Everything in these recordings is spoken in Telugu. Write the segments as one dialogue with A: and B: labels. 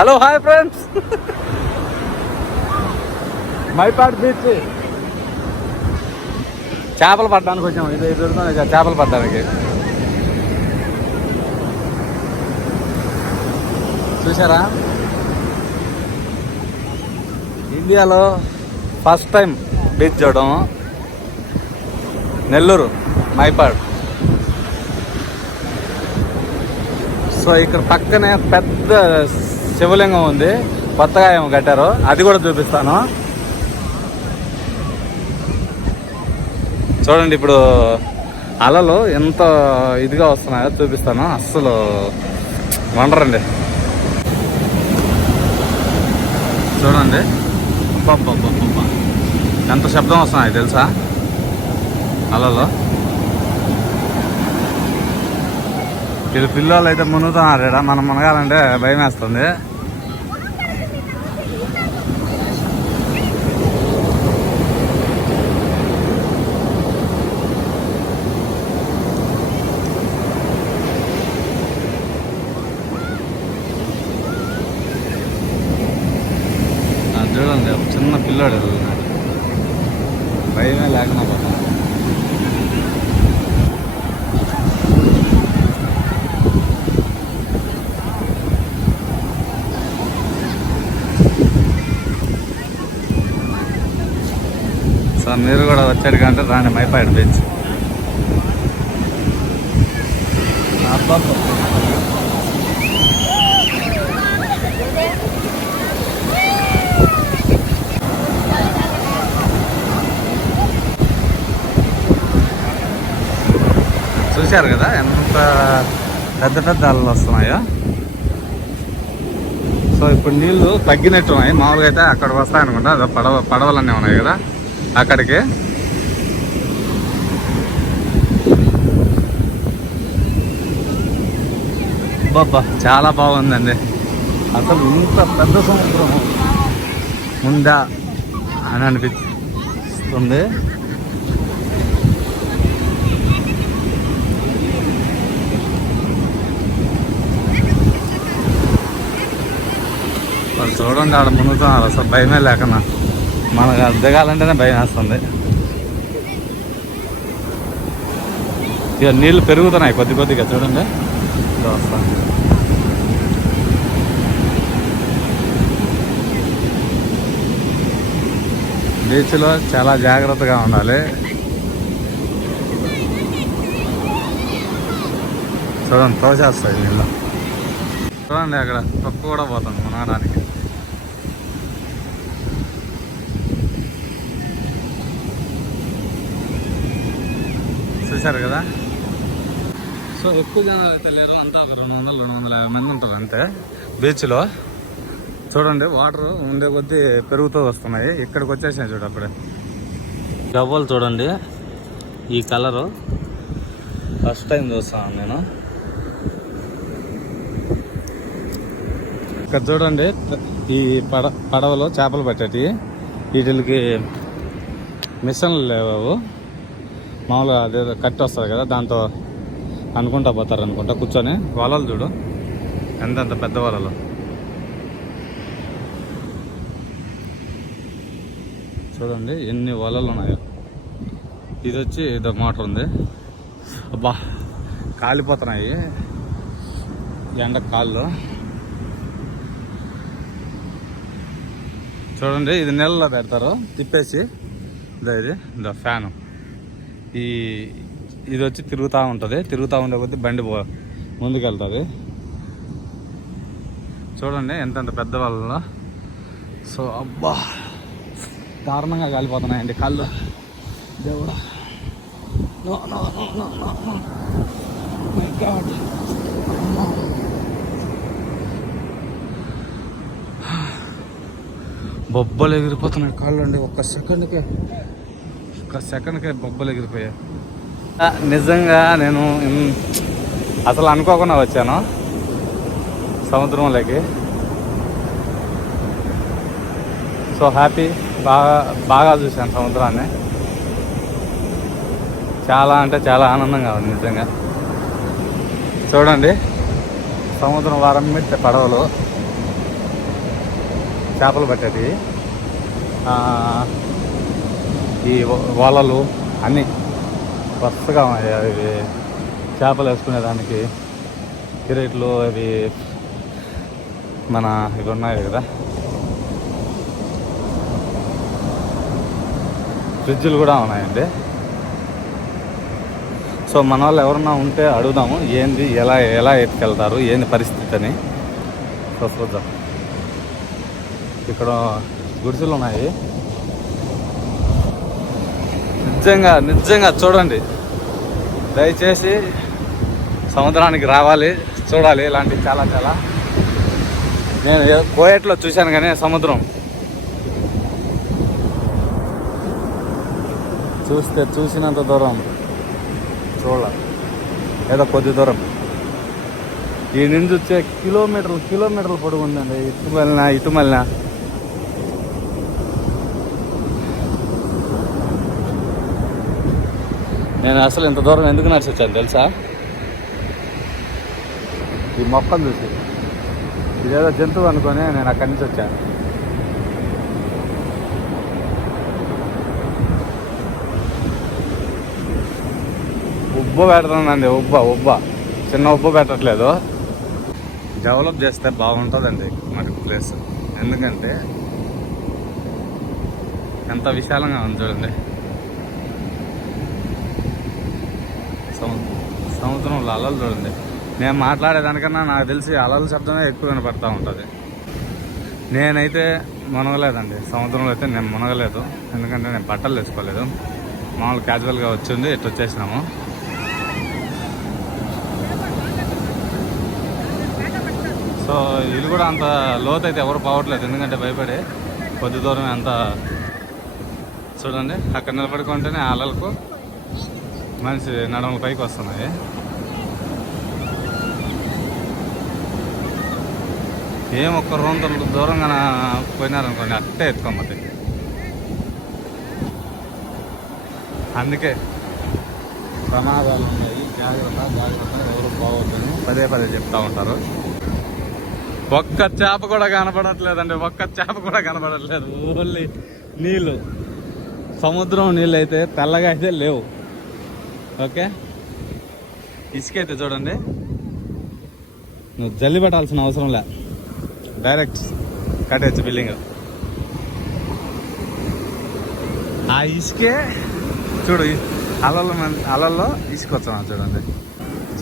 A: Hello hi friends Mypadu beach చేపలు పట్టడానికి వచ్చాము. ఇది దొరుకుతుంది ఇక చేపలు పట్టడానికి. చూసారా ఇండియాలో ఫస్ట్ టైం బీచ్ చూడడం నెల్లూరు మైపాడ్ సో ఇక్కడ పక్కనే పెద్ద శివలింగం ఉంది కొత్తగా ఏమో కట్టారు. అది కూడా చూపిస్తాను. చూడండి ఇప్పుడు అలలు ఎంత ఇదిగా వస్తున్నాయో చూపిస్తాను. అస్సలు వండరండి. చూడండి. ఎంత శబ్దం వస్తున్నాయి తెలుసా? అలలో. వీళ్ళు పిల్లలు అయితే మునుగుతున్నారు మనం మునగాలంటే భయం వేస్తుంది ఆ, చూడండి ఒక చిన్న పిల్లోడు. అడుగుతున్నాడు భయమే లేకుండా పోతాం. సో మీరు కూడా వచ్చారు కంటే రాండి మైపాడు బీచ్. చూశారు కదా? ఎంత పెద్ద పెద్ద అలలు వస్తున్నాయో. సో ఇప్పుడు నీళ్ళు తగ్గినట్టు ఉన్నాయి. మామూలుగా అయితే అక్కడ వస్తాయి అనుకుంటా. అదో పడవ పడవలన్నీ ఉన్నాయి కదా అక్కడికి. బాబా చాలా బాగుందండి. అసలు ఇంత పెద్ద సముద్రం ఉందా అని అనిపిస్తుంది. చూడండి ఆడ మునుగుతున్నారు అసలు భయమే లేకుండా మనకు అది దిగాలంటేనే భయం వేస్తుంది. ఇక నీళ్ళు పెరుగుతున్నాయి కొద్ది కొద్దిగా చూడండి. ఇదో వస్తాను బీచ్లో చాలా జాగ్రత్తగా ఉండాలి. చూడండి తోచేస్తాయి నీళ్ళు. చూడండి అక్కడ తప్పు కూడా పోతుంది మనడానికి చూశారు కదా? సో ఎక్కువ జనాలు అయితే లేరు. అంతా ఒక రెండు వందలు రెండు వందల యాభై మంది ఉంటారు అంతే. బీచ్లో చూడండి వాటర్ ఉండే కొద్దీ పెరుగుతూ వస్తున్నాయి. ఇక్కడికి వచ్చేసాయి చూడు అప్పుడే. గవ్వలు చూడండి. ఈ కలరు ఫస్ట్ టైం చూస్తాను నేను. ఇక్కడ చూడండి ఈ పడ పడవలో చేపలు పట్టేటి వీటికి మిషన్లు లేవు మామూలుగా అదే కట్టి వస్తుంది కదా దాంతో అనుకుంటా పోతారు అనుకుంటా. కూర్చొని వలలు చూడు. ఎంతంత పెద్ద వలలు. చూడండి ఎన్ని వలలు ఉన్నాయో. ఇది వచ్చి ఇదో మోటార్ ఉంది. అబ్బా కాలిపోతున్నాయి. ఎండ కాళ్ళు. చూడండి ఇది నెలలో పెడతారు. తిప్పేసి. ఇదో ఇది ఇదో ఫ్యాను. ఈ ఇది వచ్చి తిరుగుతూ ఉంటుంది. తిరుగుతూ ఉండే కొద్దీ బండి పో ముందుకెళ్తుంది. చూడండి ఎంతంత పెద్ద వాళ్ళ సో అబ్బా! దారుణంగా కాలిపోతున్నాయండి కళ్ళు. దేవుడా! No no no no no no. My God బొబ్బలు ఎగిరిపోతున్నాయి కాళ్ళు అండి ఒక్క సెకండ్కే ఒక్క సెకండ్కే బొబ్బలు ఎగిరిపోయాయి. నిజంగా నేను అసలు అనుకోకుండా వచ్చాను సముద్రంలోకి. సో హ్యాపీ బాగా బాగా చూశాను సముద్రాన్ని. చాలా అంటే చాలా ఆనందంగా ఉంది నిజంగా. చూడండి సముద్రం వారం మీద పడవలు చేపలు పట్టేది ఈ వలలు అన్నీ వరుసగా ఉన్నాయి అవి చేపలు వేసుకునేదానికి కిరీట్లు అవి మన ఇవి ఉన్నాయి కదా. ఫ్రిడ్జ్లు కూడా ఉన్నాయండి. సో మన వాళ్ళు ఎవరన్నా ఉంటే అడుగుదాము ఏంది ఎలా ఎలా ఎత్తుకెళ్తారు ఏంది పరిస్థితి అని. సో చూద్దాం. ఇక్కడ గుడిసెలు ఉన్నాయి. నిజంగా నిజంగా చూడండి. దయచేసి సముద్రానికి రావాలి చూడాలి ఇలాంటివి చాలా చాలా. నేను కోయట్లో చూశాను కానీ సముద్రం. చూస్తే చూసినంత దూరం చూడాలి. ఏదో కొద్ది దూరం. ఈ నుంచి వచ్చే కిలోమీటర్లు కిలోమీటర్లు పొడుగు ఉందండి. ఇటు మళ్ళినా ఇటు మళ్ళినా నేను అసలు ఇంత దూరం ఎందుకు నడిచి వచ్చాను తెలుసా? ఈ మొక్కను చూసి. ఇదేదో జంతువు అనుకొని నేను అక్కడి నుంచి వచ్చాను. ఉబ్బ పెడుతుందండి ఉబ్బ ఉబ్బ. చిన్న ఉబ్బ పెట్టట్లేదు. డెవలప్ చేస్తే బాగుంటుందండి మనకి ప్లేస్. ఎందుకంటే ఎంత విశాలంగా ఉంది చూడండి. సముద్రంలో అలలు చూడండి. నేను మాట్లాడేదానికన్నా నాకు తెలిసి అలల శబ్దమే ఎక్కువ వినపడతా ఉంటుంది. నేనైతే మునగలేదండి. సముద్రంలో అయితే నేను మునగలేదు. ఎందుకంటే నేను బట్టలు వేసుకోలేదు మామూలు క్యాజువల్గా వచ్చింది ఇటు వచ్చేసినాము. సో ఇది కూడా అంత లోతు అయితే ఎవరు పోవట్లేదు. ఎందుకంటే భయపడి కొద్ది దూరం అంత చూడండి. అక్కడ నిలబడుకుంటేనే ఆ అలలకు మనిషి నడమల పైకి వస్తున్నాయి. ఏం ఒక్క రోజు దూరంగా పోయినారనుకోండి అట్టే ఎత్తుకోమతాయి అందుకే ప్రమాదాలు ఉన్నాయి జాగ్రత్త జాగ్రత్త ఎవరు పోవద్దని పదే పదే చెప్తా ఉంటారు. ఒక్క చేప కూడా కనపడట్లేదండి ఒక్క చేప కూడా కనపడట్లేదు. ఓన్లీ నీళ్ళు. సముద్రం నీళ్ళు అయితే తెల్లగా అయితే లేవు. ఓకే. ఇసుక అయితే చూడండి. నువ్వు జల్లి పెట్టాల్సిన అవసరం లే. డైరెక్ట్ కట్టేచ్చు బిల్డింగ్. ఆ ఇసుకే చూడు అలల్లో మన- అలల్లో ఇసుక వచ్చాను చూడండి.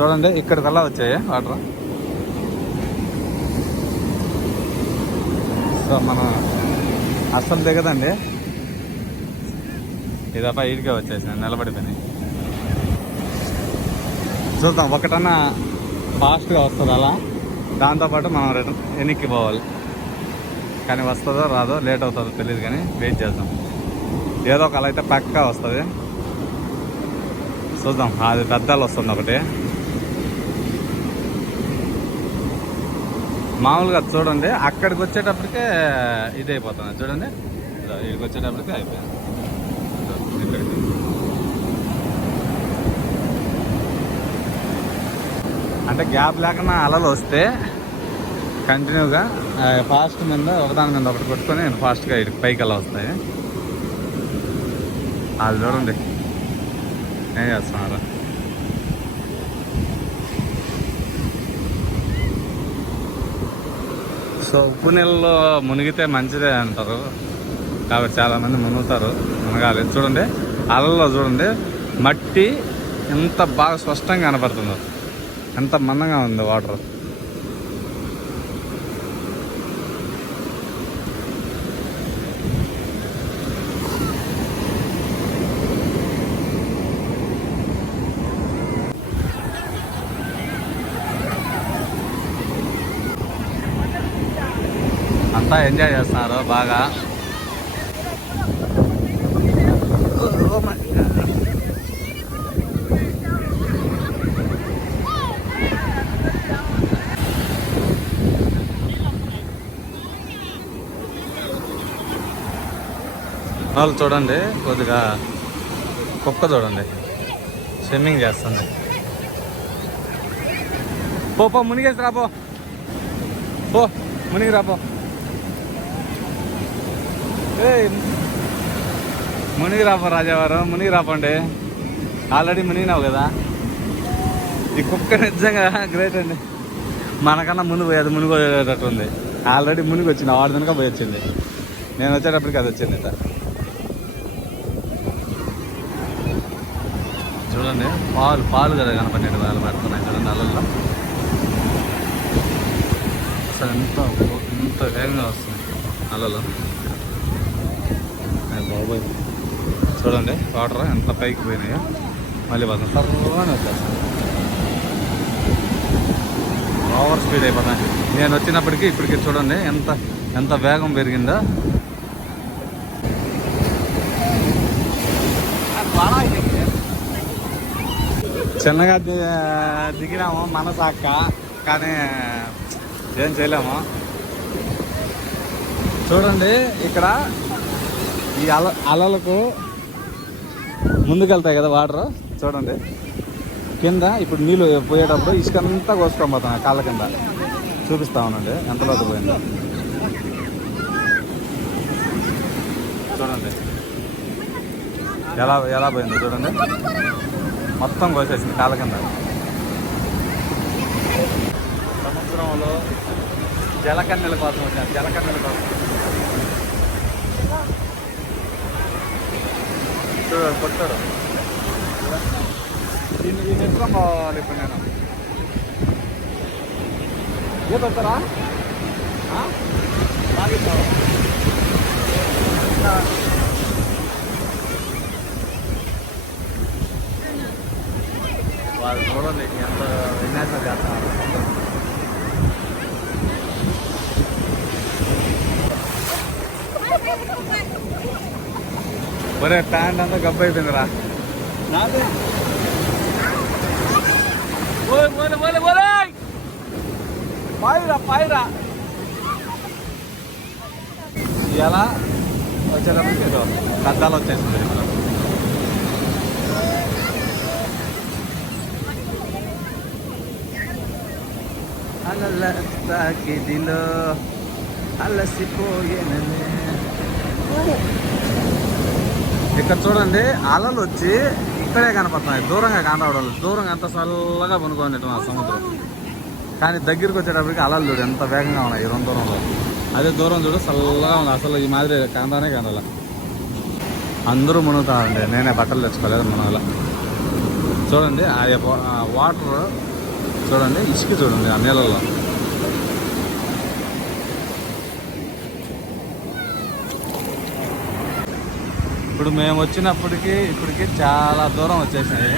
A: చూడండి ఇక్కడికి వెళ్ళా వచ్చాయి వాటర్? సో మనం అస్సలు దిగదండి. ఇదప్ప ఇటుకే వచ్చేసిన నిలబడిపోయినాయి. చూద్దాం ఒకటన్నా ఫాస్ట్గా వస్తుంది అలా? దాంతోపాటు మనం రిటర్న్ వెనక్కి పోవాలి. కానీ వస్తుందో రాదో లేట్ అవుతుందో తెలియదు కానీ వెయిట్ చేద్దాం. ఏదో ఒక అలా అయితే పక్కా వస్తుంది. చూద్దాం అది పెద్దలు వస్తుంది ఒకటి. మామూలుగా చూడండి అక్కడికి వచ్చేటప్పటికే ఇది అయిపోతుంది చూడండి ఇక్కడికి వచ్చేటప్పటికే అయిపోయింది ఇదో ఇక్కడికి అంటే గ్యాప్ లేకుండా అలలు వస్తే కంటిన్యూగా ఫాస్ట్ మీద ఒకదాని మీద ఒకటి కొట్టుకొని ఫాస్ట్గా ఇటు పైకి అలా వస్తాయి. అది చూడండి. ఏం చేస్తున్నారు? సో ఉప్పు నీళ్ళలో మునిగితే మంచిదే అంటారు. కాబట్టి చాలామంది మునుగుతారు మునగాలి. చూడండి అలల్లో చూడండి మట్టి ఎంత బాగా స్పష్టంగా కనపడుతుందో. ఎంత మందంగా ఉంది వాటర్? అంతా ఎంజాయ్ చేస్తున్నారు బాగా. వాళ్ళు చూడండి కొద్దిగా కుక్క చూడండి. స్విమ్మింగ్ చేస్తుంది. పో పో మునిగేసి రాపో పో. మునిగి రాపో ఏ మునిగి రాపో రాజావారు మునిగి రాపండి ఆల్రెడీ మునిగినావు కదా. ఈ కుక్క నిజంగా గ్రేట్ అండి. మనకన్నా ముందు పోయేది మునిగోయేటట్టు ఉంది ఆల్రెడీ మునిగి వచ్చింది వాడి వెనక పోయి వచ్చింది నేను వచ్చేటప్పటికి అది వచ్చింది సార్ చూడండి పాలు పాలు కదా కనపడి వాళ్ళు పడుతున్నాయి చూడండి అలల్లో అసలు ఎంత ఎంత వేగంగా వస్తుంది అలలో బాబోయ్. చూడండి వాటర్ ఎంత పైకి పోయినాయో. మళ్ళీ పదం సర్వాన్ని వచ్చేస్తాను ఓవర్ స్పీడ్ అయిపోతాను నేను వచ్చినప్పటికీ ఇప్పటికి చూడండి ఎంత ఎంత వేగం పెరిగిందో. చిన్నగా దిగినాము మనసాక్క కానీ ఏం చేయలేము. చూడండి ఇక్కడ ఈ అల అలలకు ముందుకెళ్తాయి కదా వాటర్. చూడండి. కింద ఇప్పుడు నీళ్ళు పోయేటప్పుడు ఇసుకంతా కోసుకొని పోతాను కాళ్ళ కింద. చూపిస్తా ఉండండి. ఎంత లోతు పోయిందో. చూడండి. ఎలా ఎలా పోయిందో చూడండి. మొత్తం కోసేసింది కాళ్ళ కింద. సముద్రంలో జలకన్నెల కోసం వచ్చాను. జలకన్నెల కోసం. చూడండి కొట్టాడు. దీన్ని దీన్ని ఎట్లా పోవాలి ఇప్పుడు నేను. ఏ వస్తారా బాగా లాగిస్తావా? ఇంకా వాళ్ళు చూడండి ఎంత విన్యాసం చేస్తున్నారు. ఒరే ప్యాంట్ అంతా గబ్బు అయిపోయిందిరా. నాదే. పాయిరా పాయిరా. ఎలా? వచ్చేటప్పుడు కద్దాలు వచ్చేసింది. మనకు అలల తాకిదిలో అలసిపోయేననే ఇక్కడ చూడండి అలలు వచ్చి ఇక్కడే కనపడుతున్నాయి. దూరంగా కనరావడం దూరంగా అంత చల్లగా పనుకొని ఆ సముద్రం. కానీ దగ్గరికి వచ్చేటప్పటికి అలలు చూడు ఎంత వేగంగా ఉన్నాయి ఈ రెండు దూరంలో. అదే దూరం చూడు చల్లగా ఉంది. అసలు ఈ మాదిరి కాందానే కానాల అందరూ మునుగుతారండి. నేనే బట్టలు తెచ్చుకోలేదు మునగల. చూడండి ఆ వాటర్ చూడండి ఇసుక చూడండి ఆ నీళ్ళల్లో ఇప్పుడు మేము వచ్చినప్పటికీ ఇప్పటికి చాలా దూరం వచ్చేసాయి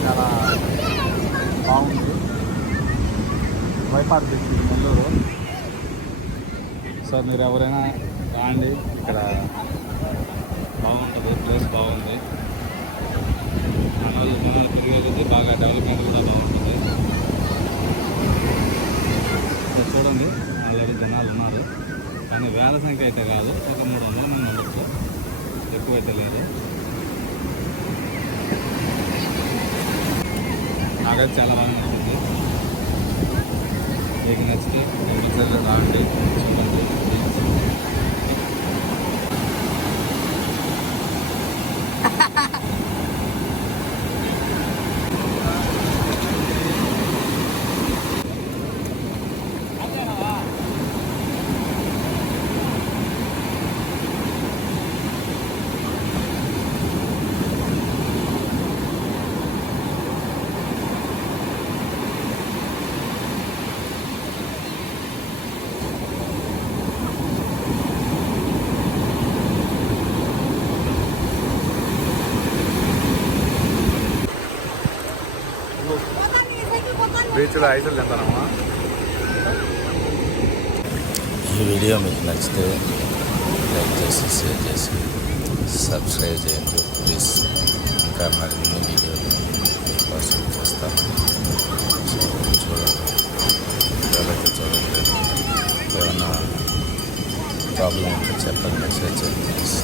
A: చాలా బాగుంది వైపాట్ బీచ్ ఇది నెల్లూరు సో మీరు ఎవరైనా రాండి. ఇక్కడ బాగుంటుంది ప్లేస్ బాగుంది. మనల్ని మనల్ని పెరిగేది బాగా డెవలప్మెంట్ కూడా బాగుంటుంది. ఇక్కడ చూడండి ఆల్రెడీ జనాలు ఉన్నారు. కానీ వేల సంఖ్య అయితే కాదు ఒక మూడు వందల మంది ఉండొచ్చు. ఎక్కువ అయితే లేదు. నాకైతే చాలా బాగా నచ్చింది. మీకు నచ్చితే రావండి రాండి చూడండి బీచ్లో ఐసులు తింటానమ్మా
B: ఈ వీడియో మీకు నచ్చితే లైక్ చేసి షేర్ చేసి సబ్స్క్రైబ్ చేయండి ప్లీజ్. ఇంకా మరిన్ని వీడియోలు కోసం చేస్తాను చూడండి. చూడండి వీడియోలైతే చూడండి ప్రాబ్లం ఉంటే చెప్పండి మెసేజ్ చేయండి ప్లీజ్.